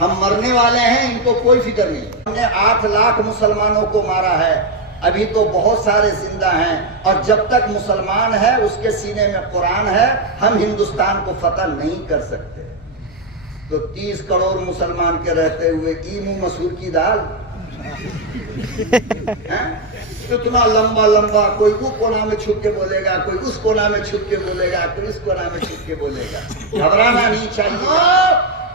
ہم مرنے والے ہیں، ان کو کوئی فکر نہیں. ہم نے 8 لاکھ مسلمانوں کو مارا ہے، ابھی تو بہت سارے زندہ ہیں، اور جب تک مسلمان ہے اس کے سینے میں قرآن ہے، ہم ہندوستان کو فتح نہیں کر سکتے. تو 30 کروڑ مسلمان کے رہتے ہوئے کی منہ مسور کی دال. اتنا لمبا لمبا، کوئی وہ کونا میں چھپ کے بولے گا، کوئی اس کونا میں چھپ کے بولے گا، کوئی اس کونا میں چھپ کے بولے گا. گھبرانا نہیں چاہیے.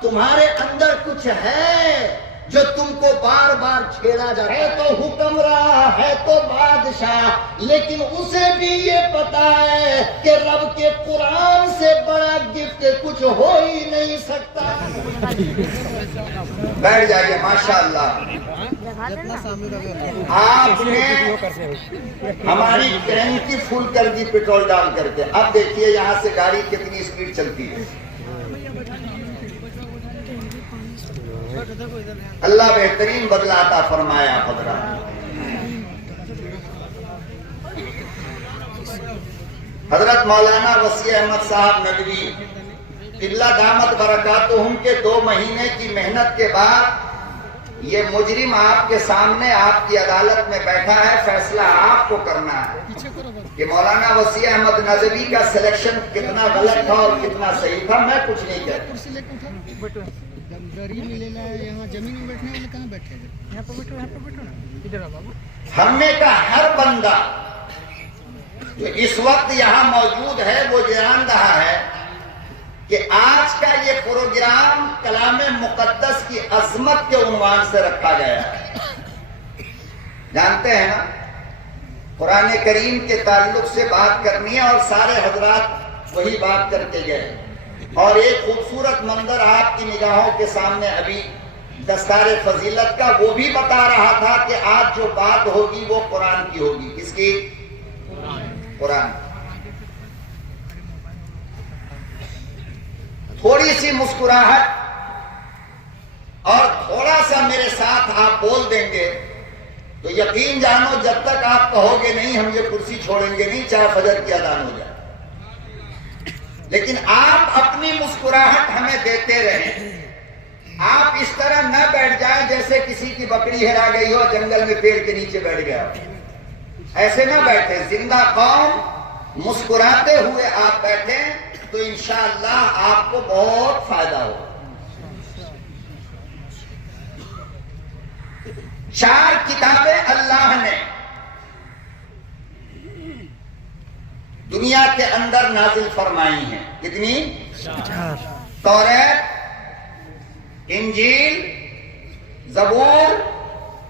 تمہارے اندر کچھ ہے جو تم کو بار بار چھیڑا جاتا ہے. تو حکمراں ہے تو بادشاہ، لیکن اسے بھی یہ پتا ہے کہ رب کے قرآن سے بڑا گفٹ کچھ ہو ہی نہیں سکتا. بیٹھ جائیے. ماشاءاللہ آپ نے ہماری ٹینکی فل کر دی پیٹرول ڈال کر کے. اب دیکھیے یہاں سے گاڑی کتنی اسپیڈ چلتی ہے. اللہ بہترین بدلہ عطا فرمایا. حضرت مولانا وسیع احمد صاحب ندوی قبلہ دامت برکاتہم کے 2 مہینے کی محنت کے بعد یہ مجرم آپ کے سامنے آپ کی عدالت میں بیٹھا ہے. فیصلہ آپ کو کرنا ہے کہ مولانا وسیع احمد ندوی کا سلیکشن کتنا غلط تھا اور کتنا صحیح تھا. میں کچھ نہیں کہتا. ہم میں کا ہر بندہ جو اس وقت یہاں موجود ہے وہ جان رہا ہے کہ آج کا یہ پروگرام کلام مقدس کی عظمت کے عنوان سے رکھا گیا ہے. جانتے ہیں نا قرآن کریم کے تعلق سے بات کرنی ہے، اور سارے حضرات وہی بات کر کے گئے. اور ایک خوبصورت منظر آپ کی نگاہوں کے سامنے ابھی دستار فضیلت کا، وہ بھی بتا رہا تھا کہ آج جو بات ہوگی وہ قرآن کی ہوگی. کس کی؟ قرآن. تھوڑی سی مسکراہٹ اور تھوڑا سا میرے ساتھ آپ بول دیں گے تو یقین جانو جب تک آپ کہو گے نہیں ہم یہ کرسی چھوڑیں گے نہیں چاہے فجر کی اذان ہو جائے. لیکن آپ اپنی مسکراہٹ ہمیں دیتے رہیں. آپ اس طرح نہ بیٹھ جائیں جیسے کسی کی بکری ہرا گئی ہو جنگل میں پیڑ کے نیچے بیٹھ گیا ہو. ایسے نہ بیٹھے. زندہ قوم مسکراتے ہوئے آپ بیٹھیں تو انشاءاللہ آپ کو بہت فائدہ ہو. 4 کتابیں اللہ نے دنیا کے اندر نازل فرمائی ہیں. کتنی؟ 4. توریت، انجیل، زبور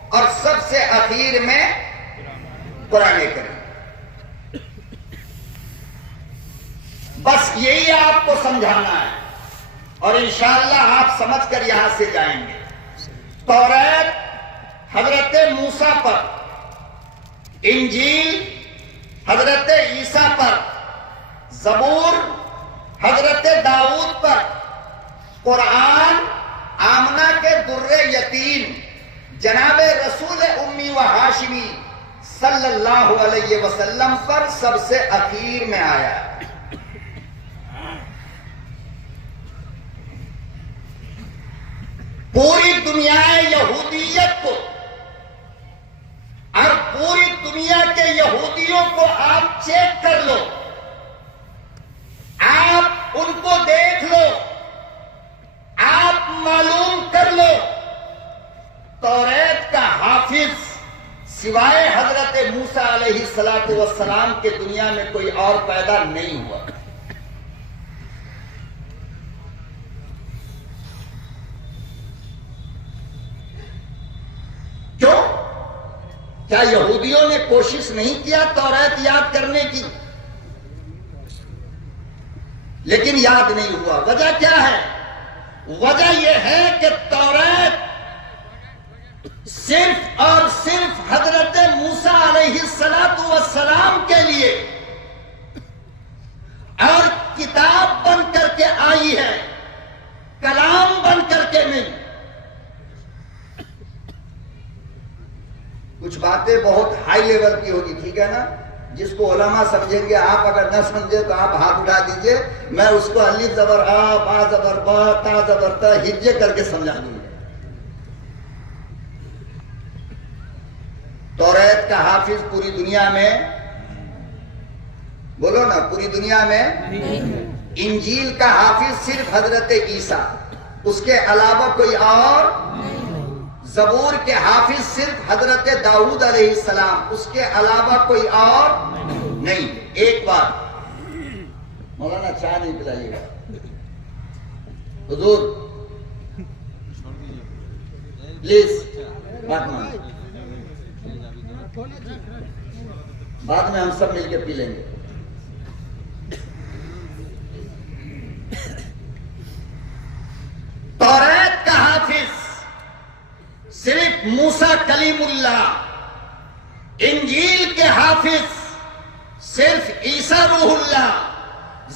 اور سب سے اخیر میں قرآن کریم. بس یہی آپ کو سمجھانا ہے اور انشاءاللہ آپ سمجھ کر یہاں سے جائیں گے. توریت حضرت موسیٰ پر، انجیل حضرت عیسیٰ پر، زبور حضرت داؤد پر، قرآن آمنہ کے در یتیم جناب رسول امی و ہاشمی صلی اللہ علیہ وسلم پر سب سے اخیر میں آیا. پوری دنیا یہودیت کو اور پوری دنیا کے یہودیوں کو آپ چیک کر لو، آپ ان کو دیکھ لو، آپ معلوم کر لو. توریت کا حافظ سوائے حضرت موسیٰ علیہ السلام کے دنیا میں کوئی اور پیدا نہیں ہوا. کیوں؟ کیا یہودیوں نے کوشش نہیں کیا توریت یاد کرنے کی؟ لیکن یاد نہیں ہوا. وجہ کیا ہے؟ وجہ یہ ہے کہ توریت صرف اور صرف حضرت موسیٰ علیہ السلام کے لیے اور کتاب بن کر کے آئی ہے، کلام بن کر کے نہیں. کچھ باتیں بہت ہائی لیول کی ہوگی، ٹھیک ہے نا؟ جس کو علماء سمجھیں گے، آپ اگر نہ سمجھے تو آپ ہاتھ اٹھا دیجئے، میں اس کو الف زبر آ، با زبر با، تا زبر تا، ہجے کر کے سمجھا دوں گا۔ توریت کا حافظ پوری دنیا میں، بولو نا، پوری دنیا میں انجیل کا حافظ صرف حضرت عیسیٰ، اس کے علاوہ کوئی اور، زبور کے حافظ صرف حضرت داؤد علیہ السلام، اس کے علاوہ کوئی اور نہیں۔ ایک بار مولانا چائے نہیں پلائیے گا حضور، پلیز، بعد میں ہم سب مل کے پی لیں گے۔ توریت کا حافظ صرف موسیٰ کلیم اللہ، انجیل کے حافظ صرف عیسیٰ روح اللہ،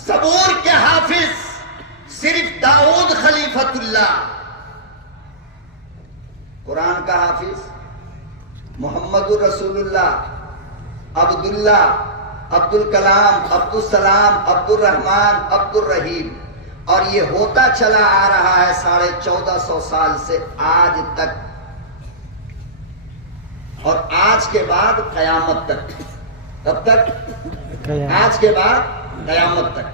زبور کے حافظ صرف داؤد خلیفۃ اللہ، قرآن کا حافظ محمد رسول اللہ، عبداللہ، عبد الکلام، عبد السلام، عبد الرحمن، عبد الرحیم، اور یہ ہوتا چلا آ رہا ہے 1450 سال سے آج تک، اور آج کے بعد قیامت تک۔ کب تک؟ آج کے بعد قیامت تک۔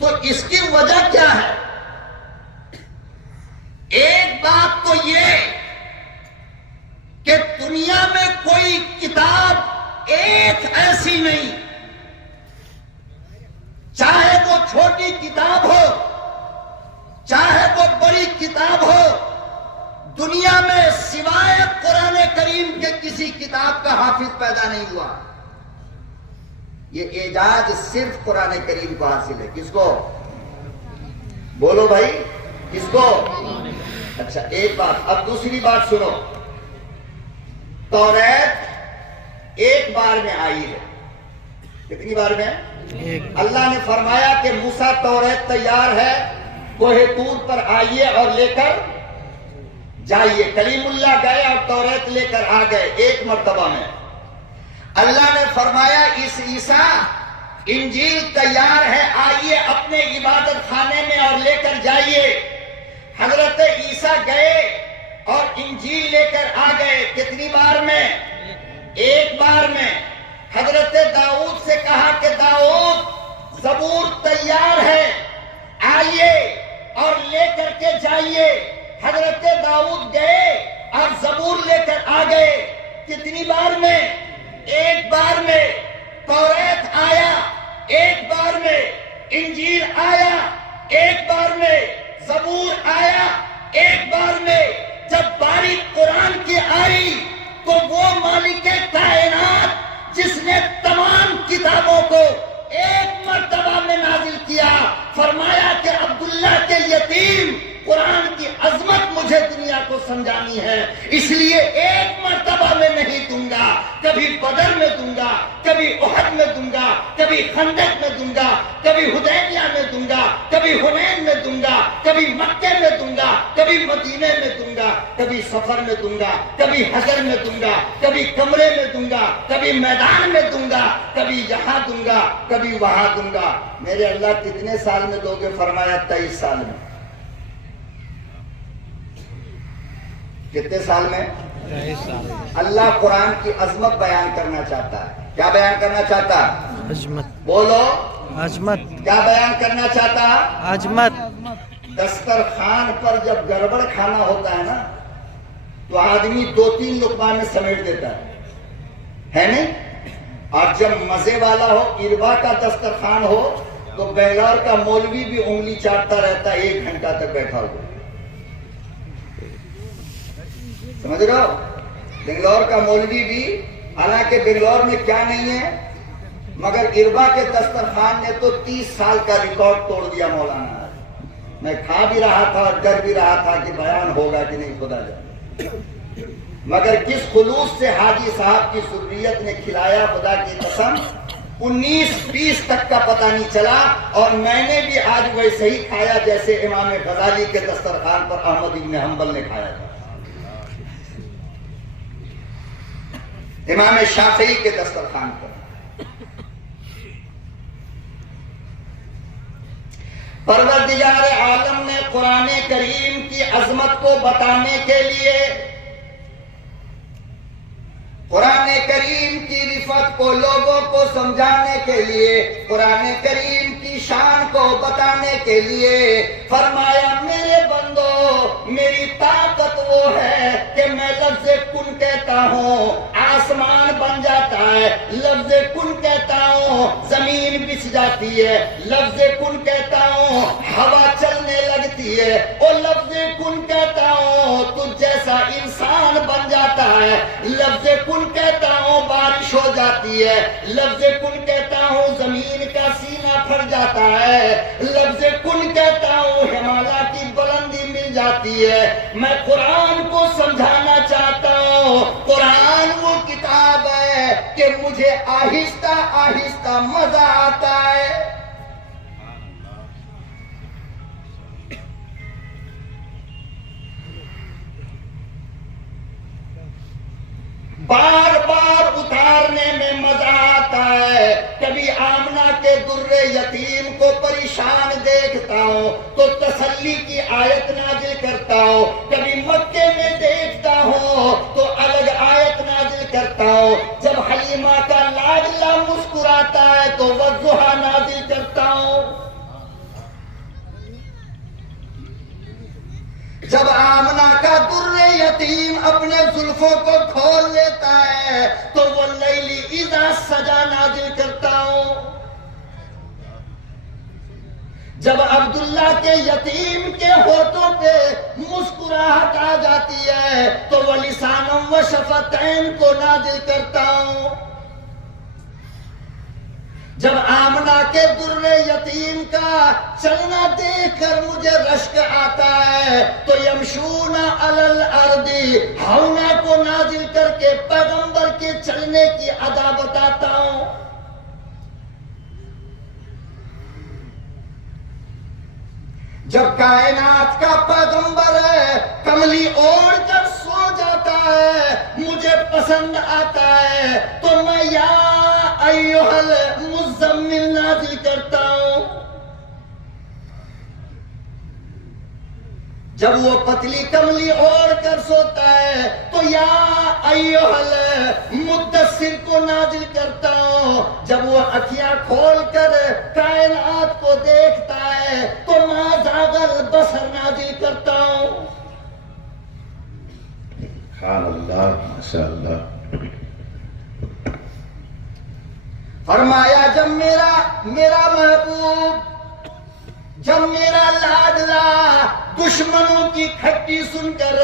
تو اس کی وجہ کیا ہے؟ ایک بات تو یہ کہ دنیا میں کوئی کتاب ایک ایسی نہیں، چاہے وہ چھوٹی کتاب ہو چاہے وہ بڑی کتاب ہو، دنیا میں سوائے قرآن کریم کے کسی کتاب کا حافظ پیدا نہیں ہوا۔ یہ اعجاز صرف قرآن کریم کو حاصل ہے۔ کس کو؟ بولو بھائی، کس کو؟ اچھا ایک بات، اب دوسری بات سنو۔ توریت ایک بار میں آئی ہے۔ کتنی بار میں؟ اللہ نے فرمایا کہ موسیٰ توریت تیار ہے، کوہ طور پر آئیے اور لے کر جائیے۔ کلیم اللہ گئے اور توریت لے کر آ گئے ایک مرتبہ میں۔ اللہ نے فرمایا اس عیسیٰ انجیل تیار ہے، آئیے اپنے عبادت خانے میں اور لے کر جائیے۔ حضرت عیسیٰ گئے اور انجیل لے کر آ گئے۔ کتنی بار میں؟ ایک بار میں۔ حضرت داؤد سے کہا کہ داؤد زبور تیار ہے، آئیے اور لے کر کے جائیے۔ حضرت داؤد گئے اور زبور لے کر آ گئے۔ کتنی بار میں؟ ایک بار میں۔ توریت آیا ایک بار میں، انجیل آیا ایک بار میں، زبور آیا ایک بار میں۔ جب باری قرآن کی آئی تو وہ مالک کائنات جس نے تمام کتابوں کو ایک مرتبہ میں نازل کیا، فرمایا کہ عبداللہ کے یتیم قرآن کی عظمت مجھے دنیا کو سمجھانی ہے، اس لیے ایک مرتبہ میں نہیں دوں گا، کبھی بدر میں دوں گا، کبھی احد میں دوں گا، کبھی خندق میں دوں گا، کبھی حدیبیہ میں دوں گا، کبھی حنین میں دوں گا، کبھی مکے میں دوں گا، کبھی مدینے میں دوں گا، کبھی سفر میں دوں گا، کبھی حجر میں دوں گا، کبھی کمرے میں دوں گا، کبھی میدان میں دوں گا، کبھی یہاں دوں گا، کبھی وہاں دوں گا۔ میرے اللہ کتنے سال میں دو گے؟ فرمایا 23 سال میں۔ کتنے سال میں؟ اللہ قرآن کی عظمت بیان کرنا چاہتا ہے۔ کیا بیان کرنا چاہتا ہے؟ عظمت۔ بولو عظمت۔ کیا بیان کرنا چاہتا ہے؟ عظمت۔ دسترخوان پر جب گڑبڑ کھانا ہوتا ہے نا تو آدمی 2-3 لقمہ میں سمیٹ دیتا ہے نہیں؟ اور جب مزے والا ہو، اربا کا دسترخوان ہو تو بنگلور کا مولوی بھی انگلی چاٹتا رہتا ہے 1 گھنٹہ تک بیٹھا ہوا۔ سمجھ رہے ہو؟ بنگلور کا مولوی بھی، حالانکہ بنگلور میں کیا نہیں ہے مگر اربا کے دسترخوان نے تو 30 سال کا ریکارڈ توڑ دیا مولانا۔ میں کھا بھی رہا تھا اور ڈر بھی رہا تھا کہ بیان ہوگا کہ نہیں، خدا جانے، مگر کس خلوص سے حاجی صاحب کی ذریت نے کھلایا، خدا کی قسم 19-20 تک کا پتہ نہیں چلا، اور میں نے بھی آج ویسے ہی کھایا جیسے امام غزالی کے دسترخوان پر احمد بن حنبل نے کھایا تھا، امام شافعی کے دسترخوان پر۔ پروردگار عالم نے قرآن کریم کی عظمت کو بتانے کے لیے، قرآن کریم کی رفعت کو لوگوں کو سمجھانے کے لیے، قرآن کریم کی شان کو بتانے کے لیے فرمایا میرے بندو، میری طاقت وہ ہے کہ میں لفظ کن کہتا ہوں آسمان بن جاتا ہے، لفظ کن کہتا ہوں زمین بچھ جاتی ہے، لفظ کن کہتا ہوں ہوا چلنے لگتی ہے، اور لفظ کن کہتا ہوں تجھ جیسا انسان بن جاتا ہے، لفظ کن کہتا ہوں بارش ہو جاتی ہے، لفظ کن کہتا ہوں زمین کا سینہ پھٹ جاتا ہے، لفظ کن کہتا ہوں ہمالیہ کی بلندی مل جاتی ہے۔ میں قرآن کو سمجھانا چاہتا ہوں، قرآن وہ کتاب ہے کہ مجھے آہستہ آہستہ مزہ آتا ہے۔ بار بار اتارنے میں مزہ آتا ہے۔ کبھی آمنہ کے در یتیم کو پریشان دیکھتا ہوں تو تسلی کی آیت نازل کرتا ہوں، کبھی مکے میں دیکھتا ہوں تو الگ آیت نازل کرتا ہوں، جب حلیمہ کا لاڈلا مسکراتا ہے تو والضحیٰ نازل کرتا ہوں، جب آمنہ کا در یتیم اپنے زلفوں کو کھول لیتا ہے تو وہ لیلی اذا سجا نازل کرتا ہوں، جب عبداللہ کے یتیم کے ہونٹوں پہ مسکراہٹ آ جاتی ہے تو وہ لسانم و شفتین کو نازل کرتا ہوں، جب آمنہ کے در یتیم کا چلنا دیکھ کر مجھے رشک آتا ہے تو یمشون علی الارض ہونا کو نازل کر کے پیغمبر کے چلنے کی ادا بتاتا ہوں۔ جب کائنات کا پیغمبر ہے کملی اوڑھ کر سو جاتا ہے مجھے پسند آتا ہے تو میں یا ایھا المزمل نازل کرتا ہوں، جب وہ پتلی کملی اوڑھ کر سوتا ہے تو یا ایھا المدثر کو نازل کرتا ہوں، جب وہ اکھیاں کھول کر کائنات کو دیکھتا ہے تو ما زاغ البصر نازل کرتا ہوں۔ سبحان اللہ، ماشاء اللہ۔ فرمایا جب میرا محبوب، جب میرا لاڈلا دشمنوں کی کھٹی سن کر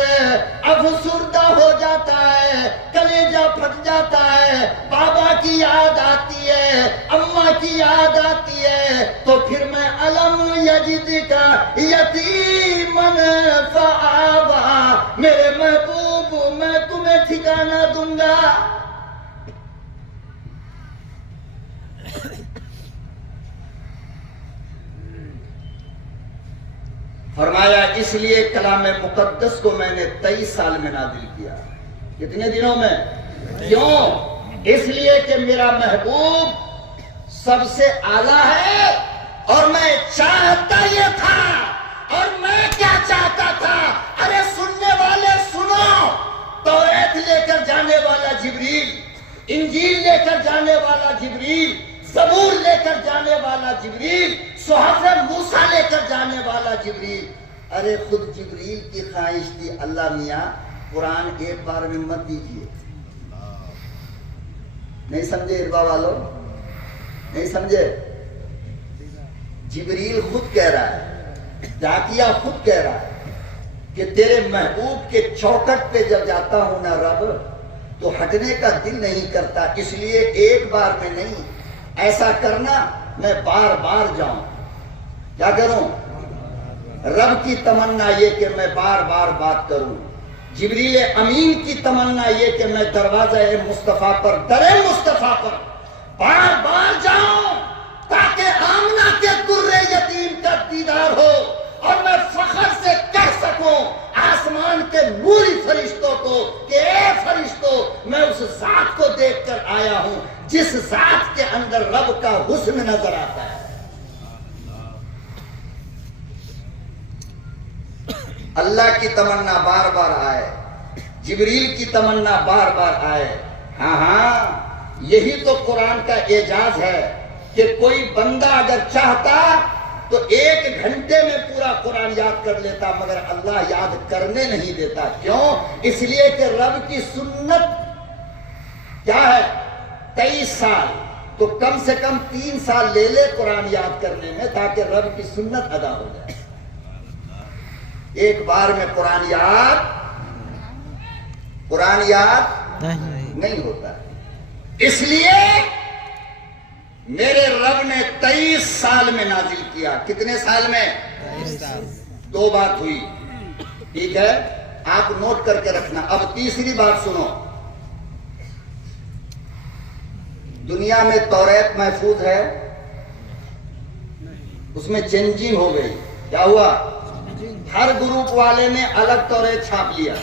افسردہ ہو جاتا ہے، کلیجہ پھٹ جاتا ہے، بابا کی یاد آتی ہے، اماں کی یاد آتی ہے، تو پھر میں الم یجدک یتیما فآویٰ، میرے محبوب میں تمہیں ٹھکانہ دوں گا۔ فرمایا اس لیے کلام مقدس کو میں نے 23 سال میں نازل کیا۔ کتنے دنوں میں؟ کیوں؟ اس لیے کہ میرا محبوب سب سے اعلیٰ ہے، اور میں چاہتا یہ تھا، اور میں کیا چاہتا تھا؟ ارے سننے والے سنو، توریت لے کر جانے والا جبریل، انجیل لے کر جانے والا جبریل، زبور لے کر جانے والا جبریل، صحف موسیٰ لے کر جانے والا جبریل، ارے خود جبریل کی خواہش تھی اللہ میاں قرآن ایک بار میں مت دیجیے۔ نہیں سمجھے اربا والو؟ نہیں سمجھے؟ جبریل خود کہہ رہا ہے، داکیہ خود کہہ رہا ہے کہ تیرے محبوب کے چوکٹ پہ جب جاتا ہوں نا رب تو ہٹنے کا دل نہیں کرتا، اس لیے ایک بار میں نہیں، ایسا کرنا میں بار بار جاؤں۔ کیا کروں؟ رب کی تمنا یہ کہ میں بار بار بات کروں، جبریل امین کی تمنا یہ کہ میں دروازہ مصطفیٰ پر، در مصطفیٰ پر بار بار جاؤں، تاکہ آمنہ کے در یتیم کا دیدار ہو، اور میں فخر سے کہہ سکوں آسمان کے نوری فرشتوں کو کہ اے فرشتوں، میں اس ذات کو دیکھ کر آیا ہوں جس ذات کے اندر رب کا حسن نظر آتا ہے۔ اللہ کی تمنا بار بار آئے، جبریل کی تمنا بار بار آئے۔ ہاں ہاں، یہی تو قرآن کا اعجاز ہے کہ کوئی بندہ اگر چاہتا تو 1 گھنٹے میں پورا قرآن یاد کر لیتا، مگر اللہ یاد کرنے نہیں دیتا۔ کیوں؟ اس لیے کہ رب کی سنت کیا ہے؟ 23 سال، تو کم سے کم 3 سال لے لے قرآن یاد کرنے میں، تاکہ رب کی سنت ادا ہو جائے۔ ایک بار میں قرآن یاد نہیں ہوتا۔ اس لیے میرے رب نے 23 سال میں نازل کیا۔ کتنے سال میں؟ 2 بات ہوئی، ٹھیک ہے، آپ نوٹ کر کے رکھنا۔ اب تیسری بات سنو، دنیا میں توریت محفوظ ہے، اس میں چینجنگ ہو گئی۔ کیا ہوا؟ ہر گروپ والے نے الگ توریت چھاپ لیا،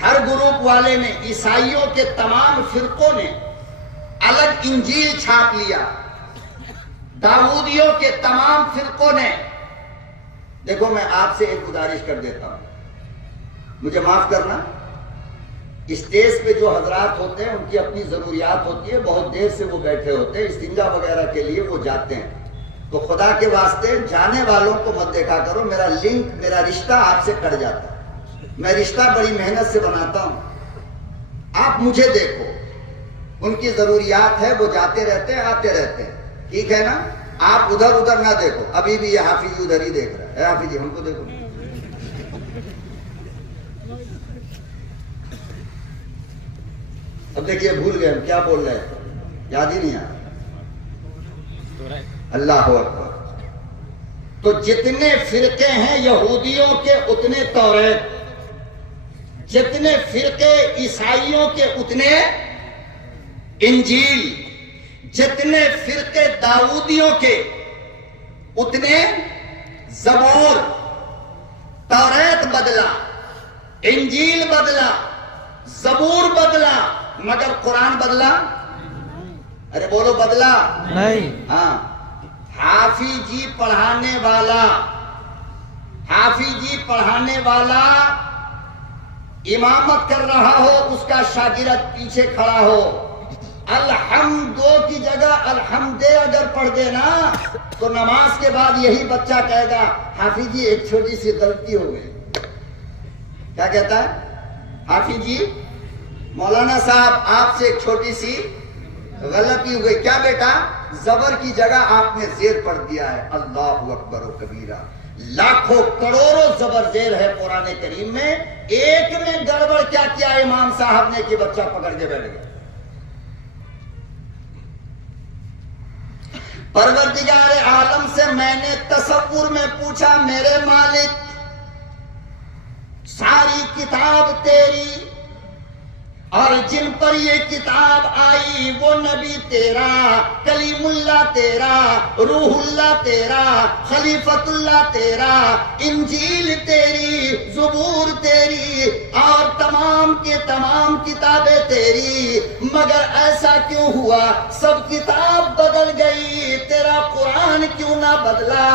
ہر گروپ والے نے، عیسائیوں کے تمام فرقوں نے الگ انجیل چھاپ لیا، داؤدیوں کے تمام فرقوں نے۔ دیکھو میں آپ سے ایک گزارش کر دیتا ہوں، مجھے معاف کرنا، اسٹیج پہ جو حضرات ہوتے ہیں ان کی اپنی ضروریات ہوتی ہے، بہت دیر سے وہ بیٹھے ہوتے ہیں، استنجا وغیرہ کے لیے وہ جاتے ہیں، تو خدا کے واسطے جانے والوں کو مت دیکھا کرو، میرا لنک، میرا رشتہ آپ سے کٹ جاتا ہے، میں رشتہ بڑی محنت سے بناتا ہوں، آپ مجھے دیکھو، ان کی ضروریات ہے، وہ جاتے رہتے ہیں آتے رہتے ہیں، ٹھیک ہے نا؟ آپ ادھر ادھر نہ دیکھو۔ ابھی بھی یہ حافظ ادھر ہی دیکھ رہا ہے، حافظ جی ہم کو دیکھو۔ اب دیکھیے بھول گئے ہم کیا بول رہے ہیں، یاد ہی نہیں آیا۔ اللہ اکبر۔ تو جتنے فرقے ہیں یہودیوں کے اتنے توریت، جتنے فرقے عیسائیوں کے اتنے انجیل، جتنے فرقے داؤدیوں کے اتنے زبور۔ توریت بدلا، انجیل بدلا، زبور بدلا، مگر قرآن بدلا؟ ارے بولو، بدلا نہیں۔ ہاں، حافظ جی پڑھانے والا امامت کر رہا ہو، اس کا شاگرد پیچھے کھڑا ہو، الحمدو کی جگہ الحمدے اگر پڑھ دے نا تو نماز کے بعد یہی بچہ کہے گا حافظ جی ایک چھوٹی سی غلطی ہو گئی۔ کیا کہتا ہے؟ حافظ جی، مولانا صاحب آپ سے ایک چھوٹی سی غلطی ہو گئی۔ کیا بیٹا؟ زبر کی جگہ آپ نے زیر پڑھ دیا ہے۔ اللہ اکبر و کبیرہ، لاکھوں کروڑوں زبر زیر ہے قرآن کریم میں، ایک میں گڑبڑ کیا کیا امام صاحب نے کہ بچہ پکڑ کے بیٹھ گیا۔ پروردگار عالم سے میں نے تصور میں پوچھا، میرے مالک ساری کتاب تیری، اور جن پر یہ کتاب آئی وہ نبی تیرا، کلیم اللہ تیرا، روح اللہ تیرا، خلیفت اللہ تیرا، انجیل تیری، زبور تیری، اور تمام کے تمام کتابیں تیری، مگر ایسا کیوں ہوا؟ سب کتاب بدل گئی، تیرا قرآن کیوں نہ بدلا؟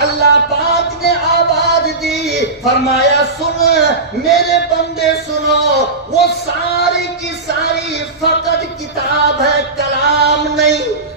اللہ پاک نے آواز دی، فرمایا سن میرے بندے سنو، وہ ساری کی ساری فقط کتاب ہے، کلام نہیں۔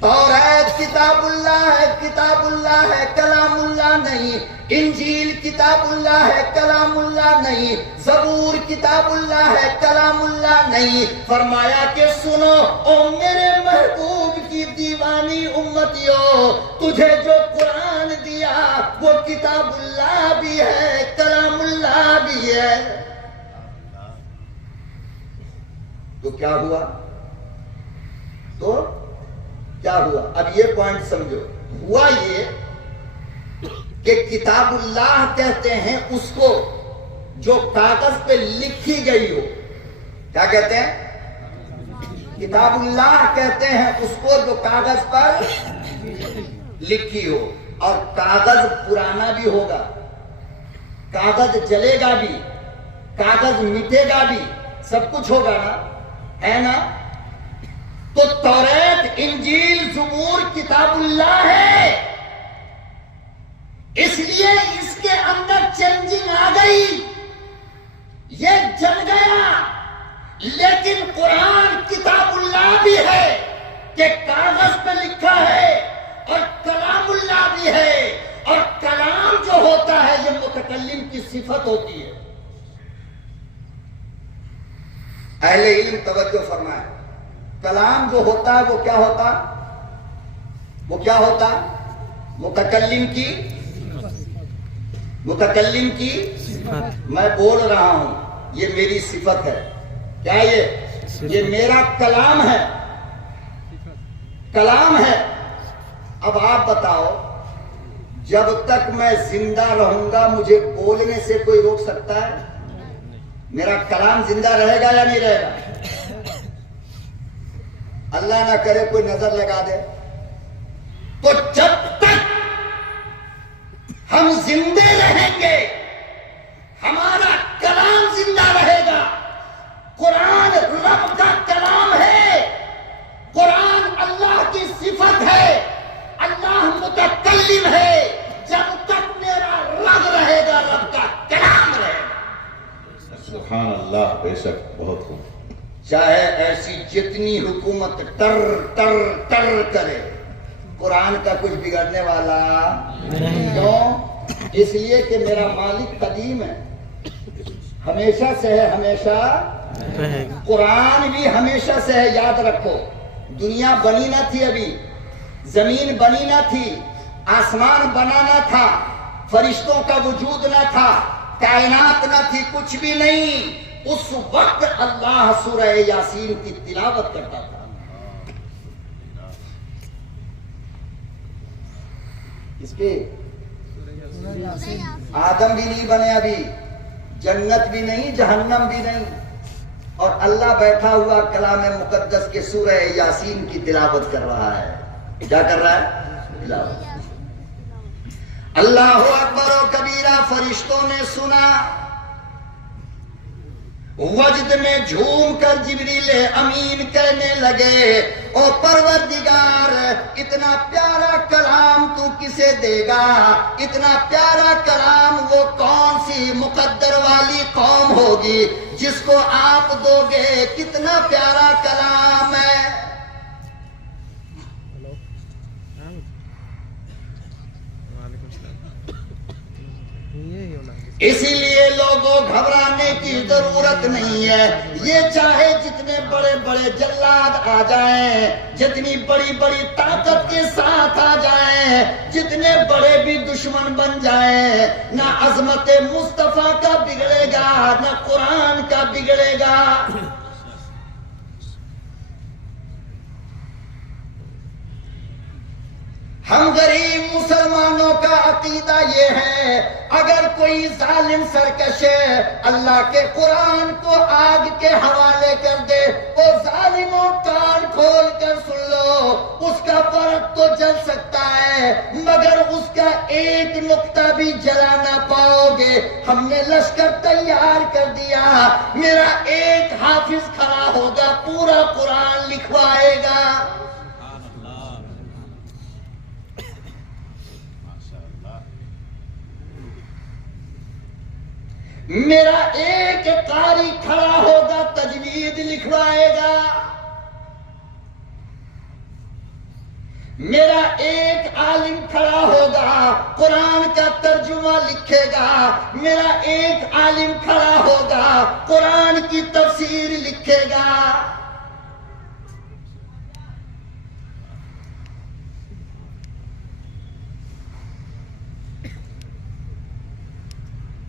توریت کتاب اللہ ہے، کتاب اللہ ہے، کلام اللہ نہیں۔ انجیل کتاب اللہ ہے، کلام اللہ نہیں۔ زبور کتاب اللہ ہے، کلام اللہ نہیں۔ فرمایا کہ سنو او میرے محبوب کی دیوانی امتیوں، تجھے جو قرآن دیا وہ کتاب اللہ بھی ہے، کلام اللہ بھی ہے۔ تو کیا ہوا؟ کیا ہوا؟ اب یہ پوائنٹ سمجھو۔ ہوا یہ کہ کتاب اللہ کہتے ہیں اس کو جو کاغذ پہ لکھی گئی ہو۔ کیا کہتے ہیں؟ کتاب اللہ کہتے ہیں اس کو جو کاغذ پر لکھی ہو، اور کاغذ پرانا بھی ہوگا، کاغذ جلے گا بھی، کاغذ مٹے گا بھی، سب کچھ ہوگا نا، ہے نا؟ تو توریت انجیل زبور کتاب اللہ ہے، اس لیے اس کے اندر چینجنگ آ گئی، یہ جل گیا۔ لیکن قرآن کتاب اللہ بھی ہے کہ کاغذ پہ لکھا ہے، اور کلام اللہ بھی ہے، اور کلام جو ہوتا ہے یہ متکلم کی صفت ہوتی ہے۔ اہل علم توجہ فرمائے، کلام جو ہوتا ہے وہ کیا ہوتا؟ وہ کیا ہوتا؟ متکلم کی میں بول رہا ہوں، یہ میری صفت ہے۔ کیا یہ میرا کلام ہے، کلام ہے۔ اب آپ بتاؤ، جب تک میں زندہ رہوں گا مجھے بولنے سے کوئی روک سکتا ہے؟ میرا کلام زندہ رہے گا یا نہیں رہے گا؟ اللہ نہ کرے کوئی نظر لگا دے، تو جب تک ہم زندے رہیں گے ہمارا کلام زندہ رہے گا۔ قرآن رب کا کلام ہے، قرآن اللہ کی صفت ہے، اللہ متکلم ہے۔ جب تک میرا رب رہے گا رب کا کلام رہے گا۔ سبحان اللہ، بے شک، بہت خوب۔ چاہے ایسی جتنی حکومت ٹر ٹر ٹر کرے، قرآن کا کچھ بگڑنے والا کیوں؟ اس لیے کہ میرا مالک قدیم ہے، ہمیشہ سے ہے، ہمیشہ قرآن بھی ہمیشہ سے ہے۔ یاد رکھو، دنیا بنی نہ تھی، ابھی زمین بنی نہ تھی، آسمان بنا نہ تھا، فرشتوں کا وجود نہ تھا، کائنات نہ تھی، کچھ بھی نہیں۔ اس وقت اللہ سورہ یاسین کی تلاوت کرتا تھا۔ اس کے آدم بھی نہیں بنے، ابھی جنت بھی نہیں، جہنم بھی نہیں، اور اللہ بیٹھا ہوا کلام مقدس کے سورہ یاسین کی تلاوت کر رہا ہے۔ کیا کر رہا ہے؟ تلاوت۔ اللہ اکبر و کبیرہ فرشتوں نے سنا، وجد میں جھوم کر جبریل امین کہنے لگے، او پروردگار، اتنا پیارا کلام تو کسے دے گا؟ اتنا پیارا کلام وہ کون سی مقدر والی قوم ہوگی جس کو آپ دو گے؟ کتنا پیارا کلام ہے۔ اسی لیے لوگوں گھبرانے کی ضرورت نہیں ہے، یہ چاہے جتنے بڑے بڑے جلاد آ جائیں، جتنی بڑی بڑی طاقت کے ساتھ آ جائیں، جتنے بڑے بھی دشمن بن جائیں، نہ عظمت مصطفیٰ کا بگڑے گا، نہ قرآن کا بگڑے گا۔ ہم غریب مسلمانوں کا عقیدہ یہ ہے، اگر کوئی ظالم سرکش اللہ کے قرآن کو آگ کے حوالے کر دے، وہ ظالموں کان کھول کر سن لو، اس کا فرق تو جل سکتا ہے مگر اس کا ایک نقطہ بھی جلا نہ پاؤ گے۔ ہم نے لشکر تیار کر دیا، میرا ایک حافظ کھڑا ہوگا، پورا قرآن لکھوائے گا۔ میرا ایک قاری کھڑا ہوگا، تجوید لکھوائے گا۔ میرا ایک عالم کھڑا ہوگا، قرآن کا ترجمہ لکھے گا۔ میرا ایک عالم کھڑا ہوگا، قرآن کی تفسیر لکھے گا۔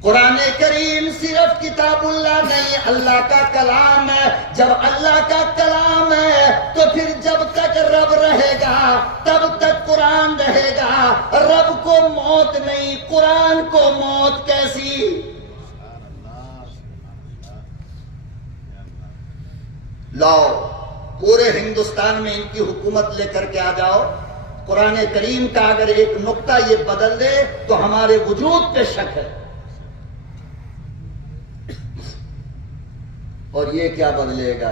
قرآن کریم صرف کتاب اللہ نہیں، اللہ کا کلام ہے۔ جب اللہ کا کلام ہے تو پھر جب تک رب رہے گا تب تک قرآن رہے گا۔ رب کو موت نہیں، قرآن کو موت کیسی؟ لاؤ پورے ہندوستان میں ان کی حکومت لے کر کے آ جاؤ، قرآن کریم کا اگر ایک نقطہ یہ بدل دے تو ہمارے وجود پہ شک ہے۔ اور یہ کیا بدلے گا؟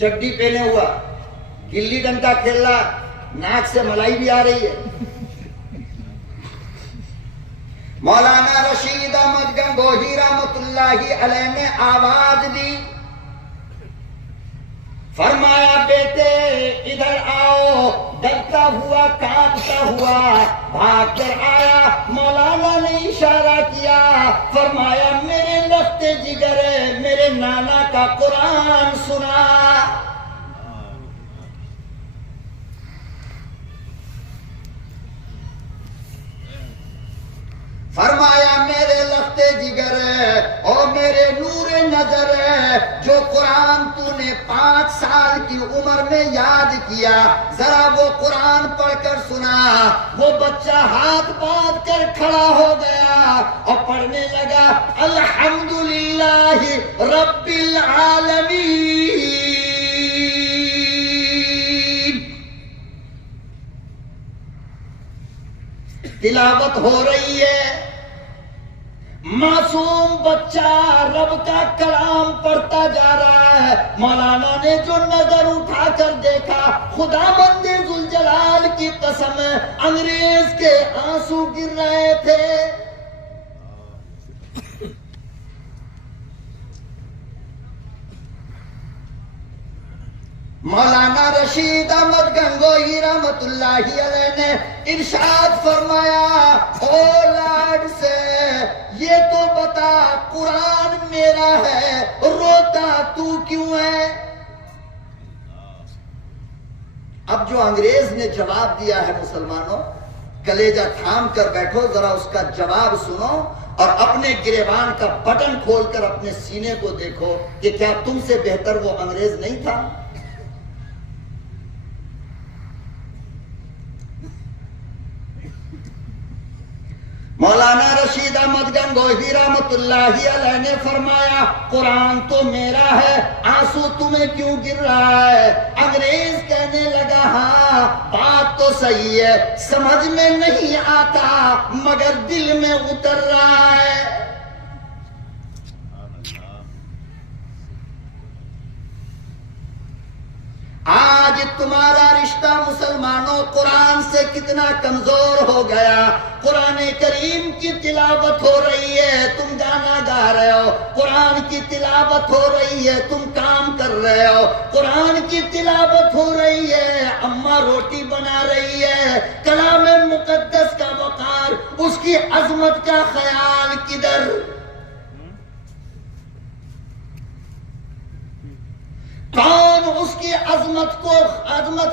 چڈی پہنے ہوا گلی ڈنڈا کھیل رہا, ناک سے ملائی بھی آ رہی ہے. مولانا رشید احمد گنگوہی رحمت اللہ علیہ نے آواز دی, فرمایا بیٹے ادھر آؤ. ڈرتا ہوا کانپتا ہوا بھاگ کر آیا. مولانا نے اشارہ کیا, فرمایا میرے لخت جگر میرے نانا کا قرآن سنا. فرمایا میرے لخت جگر اور میرے نور نظر, جو قرآن تو نے 5 سال کی عمر میں یاد کیا, ذرا وہ قرآن پڑھ کر سنا. وہ بچہ ہاتھ باندھ کر کھڑا ہو گیا اور پڑھنے لگا, الحمدللہ رب العالمین. تلاوت ہو رہی ہے, معصوم بچہ رب کا کلام پڑھتا جا رہا ہے. مولانا نے جو نظر اٹھا کر دیکھا, خداوند ذوالجلال کی قسم انگریز کے آنسو گر رہے تھے. مولانا رشید احمد گنگوہی رحمت اللہ علیہ نے ارشاد فرمایا, او لاڈ سے یہ تو بتا قرآن میرا ہے, روتا تو کیوں ہے؟ اب جو انگریز نے جواب دیا ہے مسلمانوں, کلیجہ تھام کر بیٹھو, ذرا اس کا جواب سنو اور اپنے گریبان کا بٹن کھول کر اپنے سینے کو دیکھو کہ کیا تم سے بہتر وہ انگریز نہیں تھا؟ مولانا رشید احمد گنگوہی رحمت اللہ علیہ نے فرمایا, قرآن تو میرا ہے, آنسو تمہیں کیوں گر رہا ہے؟ انگریز کہنے لگا, ہاں بات تو صحیح ہے, سمجھ میں نہیں آتا مگر دل میں اتر رہا ہے. آج تمہارا رشتہ مسلمانوں قرآن سے کتنا کمزور ہو گیا. قرآن کریم کی تلاوت ہو رہی ہے, تم گانا گا رہے ہو. قرآن کی تلاوت ہو رہی ہے, تم کام کر رہے ہو. قرآن کی تلاوت ہو رہی ہے, اماں روٹی بنا رہی ہے. کلام مقدس کا وقار, اس کی عظمت کا خیال کدھر؟ کون اس کی عظمت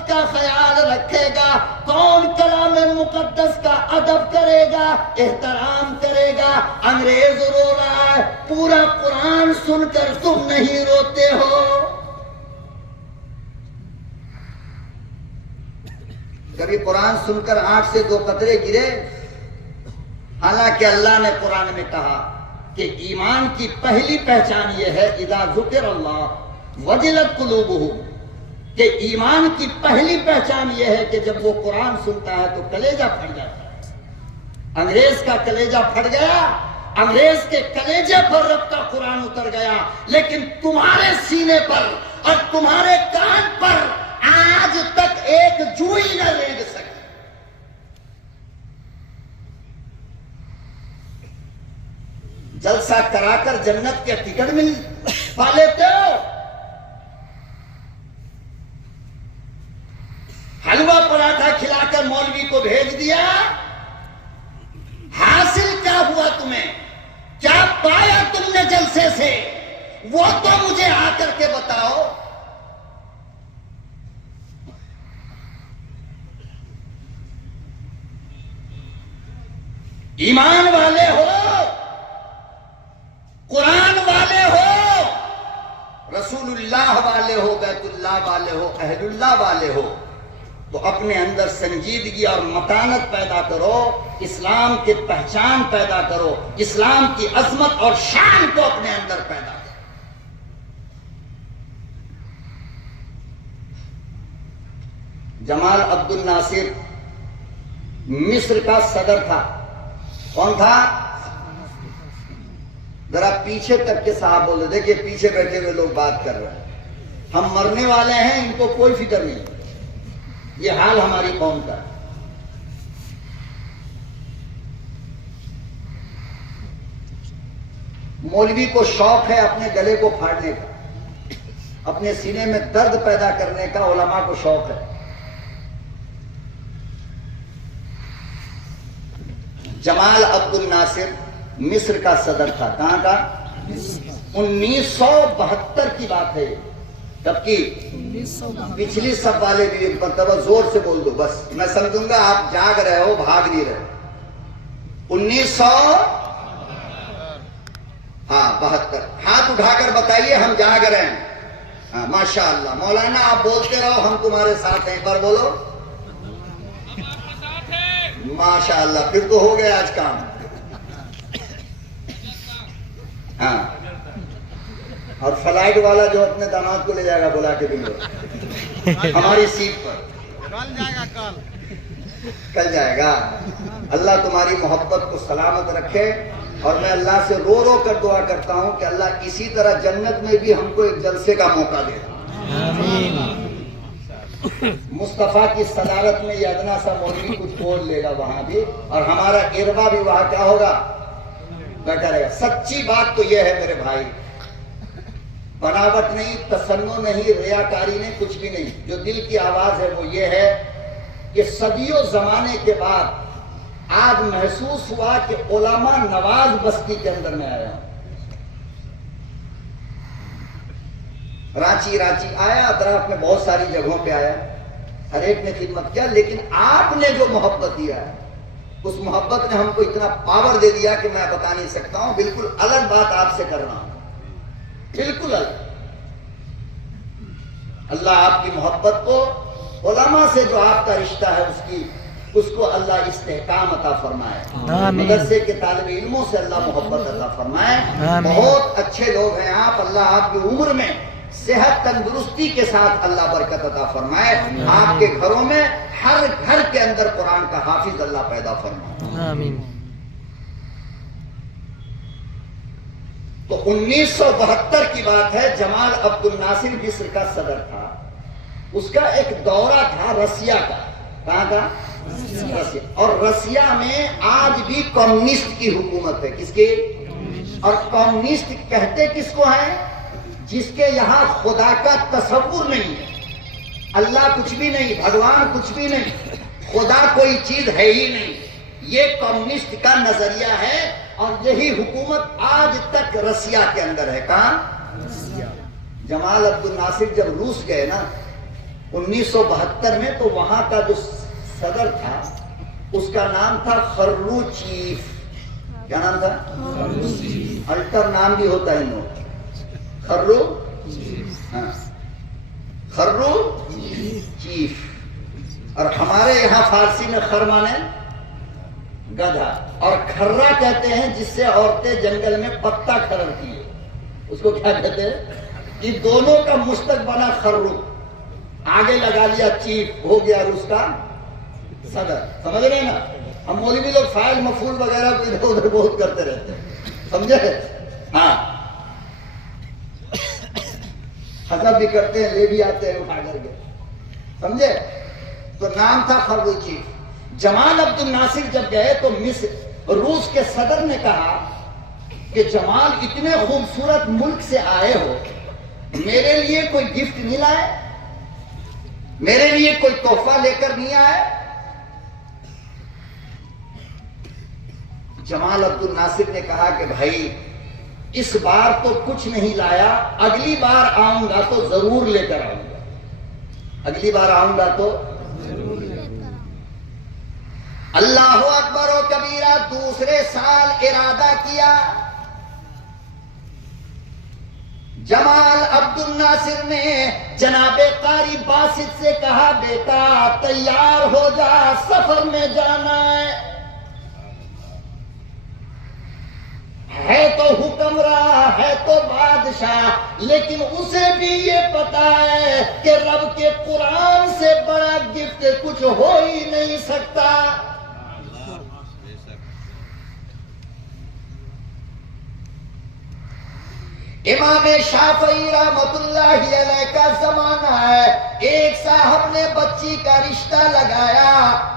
کا خیال رکھے گا؟ کون کلام مقدس کا ادب کرے گا, احترام کرے گا؟ انگریز رو رہا ہے, پورا قرآن سن کر تم نہیں روتے ہو. کبھی قرآن سن کر آنکھ سے 2 قطرے گرے؟ حالانکہ اللہ نے قرآن میں کہا کہ ایمان کی پہلی پہچان یہ ہے, اذا ذکر اللہ وجلت قلوبہم, کہ ایمان کی پہلی پہچان یہ ہے کہ جب وہ قرآن سنتا ہے تو کلیجہ پھٹ جاتا ہے. انگریز کا کلیجہ پھٹ گیا, انگریز کے کلیجے پر رب کا قرآن اتر گیا, لیکن تمہارے سینے پر اور تمہارے کان پر آج تک ایک جوئی نہ رینگ سکی. جلسہ کرا کر جنت کے ٹکٹ مل پا لیتے ہو, حلوہ پراٹھا کھلا کر مولوی کو بھیج دیا, حاصل کیا ہوا تمہیں؟ کیا پایا تم نے جلسے سے؟ وہ تو مجھے آ کر کے بتاؤ. ایمان والے ہو, قرآن والے ہو, رسول اللہ والے ہو, بیت اللہ والے ہو, اہل اللہ والے ہو, تو اپنے اندر سنجیدگی اور متانت پیدا کرو, اسلام کی پہچان پیدا کرو, اسلام کی عظمت اور شان کو اپنے اندر پیدا کرو. جمال عبد الناصر مصر کا صدر تھا. کون تھا؟ ذرا پیچھے تک کے صاحب بولے, دیکھیے پیچھے بیٹھے ہوئے لوگ بات کر رہے ہیں. ہم مرنے والے ہیں، ان کو کوئی فکر نہیں. یہ حال ہماری قوم کا. مولوی کو شوق ہے اپنے گلے کو پھاڑنے کا، اپنے سینے میں درد پیدا کرنے کا. علماء کو شوق ہے. جمال عبد الناصر مصر کا صدر تھا. کہاں کا؟ 1972 کی بات ہے. کب کی؟ پچھلی سب والے بھی ایک مرتبہ زور سے بول دو، بس میں سمجھوں گا آپ جاگ رہے ہو، بھاگ نہیں رہے. 1972. ہاتھ اٹھا کر بتائیے ہم جاگ رہے ہیں. ہاں ماشاء اللہ. مولانا آپ بولتے رہو، ہم تمہارے ساتھ ہیں. پر بولو ماشاء اللہ. پھر تو ہو گیا آج کام. ہاں. اور فلائٹ والا جو اپنے داماد کو لے جائے گا بلا کے دیں گے ہماری سیٹ پر. کل جائے گا. اللہ تمہاری محبت کو سلامت رکھے. اور میں اللہ سے رو رو کر دعا کرتا ہوں کہ اللہ اسی طرح جنت میں بھی ہم کو ایک جلسے کا موقع دے. مصطفیٰ کی صدارت میں یہ ادنا سا مولوی کچھ بول لے گا وہاں بھی، اور ہمارا اربا بھی وہاں کیا ہوگا؟ بیٹھا رہے گا. سچی بات تو یہ ہے میرے بھائی، بناوٹ نہیں، تصنع نہیں، ریاکاری نہیں، کچھ بھی نہیں. جو دل کی آواز ہے وہ یہ ہے کہ صدیوں زمانے کے بعد آج محسوس ہوا کہ علماء نواز بستی کے اندر میں آیا. رانچی آیا، اطراف میں بہت ساری جگہوں پہ آیا، ہر ایک نے خدمت کیا. لیکن آپ نے جو محبت دیا ہے، اس محبت نے ہم کو اتنا پاور دے دیا کہ میں بتا نہیں سکتا ہوں. بالکل الگ بات آپ سے کر رہا ہوں، بالکل الگ. اللہ آپ کی محبت کو، علماء سے جو آپ کا رشتہ ہے اس کو اللہ استحکام عطا فرمائے. مدرسے کے طالب علموں سے اللہ محبت عطا فرمائے. بہت اچھے لوگ ہیں آپ. اللہ آپ کی عمر میں صحت تندرستی کے ساتھ اللہ برکت عطا فرمائے. آپ کے گھروں میں ہر گھر کے اندر قرآن کا حافظ اللہ پیدا فرمائے. آمین. تو 1972 کی بات ہے. جمال عبد الناصر مصر کا صدر تھا. اس کا ایک دورہ تھا رسیا کا. کہاں کا؟ رسیا. اور رسیا میں آج بھی کمیونسٹ کی حکومت ہے. کس کی؟ اور کمیونسٹ کہتے کس کو ہیں؟ جس کے یہاں خدا کا تصور نہیں ہے، اللہ کچھ بھی نہیں، بھگوان کچھ بھی نہیں، خدا کوئی چیز ہے ہی نہیں. یہ کمیونسٹ کا نظریہ ہے. اور یہی حکومت آج تک رسیا کے اندر ہے. کہاں؟ جمال عبد الناصر جب روس گئے نا 1972 میں، تو وہاں کا جو صدر تھا اس کا نام تھا خروچیف. کیا نام تھا؟ الٹر نام بھی ہوتا ہے ان لوگوں. خرو چیف. اور ہمارے یہاں فارسی میں خر مانے گدھا، اور کھرا کہتے ہیں جس سے عورتیں جنگل میں پتا کھرڑتی ہے. اس کو کیا کہتے ہیں؟ یہ دونوں کا مشتق بنا خرو. آگے لگا لیا چیف، ہو گیا روس کا صدر. سمجھ رہے ہیں نا؟ ہم مولوی لوگ فائل مفعول وغیرہ کو ادھر ادھر بہت کرتے رہتے ہیں. سمجھے؟ ہاں، حسب بھی کرتے ہیں، لے بھی آتے ہیں اٹھا کر کے. سمجھے؟ تو نام تھا خروچی. جمال عبد الناصر جب گئے تو روس کے صدر نے کہا کہ جمال اتنے خوبصورت ملک سے آئے ہو، میرے لیے کوئی گفٹ نہیں لائے، میرے لیے کوئی تحفہ لے کر نہیں آئے. جمال عبد الناصر نے کہا کہ بھائی اس بار تو کچھ نہیں لایا، اگلی بار آؤں گا تو ضرور لے کر آؤں گا. اگلی بار آؤں گا تو ضرور لے کر آؤں گا. اللہ اکبر و کبیرہ. دوسرے سال ارادہ کیا. جمال عبد الناصر نے جناب قاری باسط سے کہا بیٹا تیار ہو جا، سفر میں جانا ہے تو حکمراں، ہے تو بادشاہ، لیکن اسے بھی یہ پتا ہے کہ رب کے قرآن سے بڑا گفٹ کچھ ہو ہی نہیں سکتا. امام شافعی رحمت اللہ علیہ کا زمانہ ہے، ایک صاحب نے بچی کا رشتہ لگایا،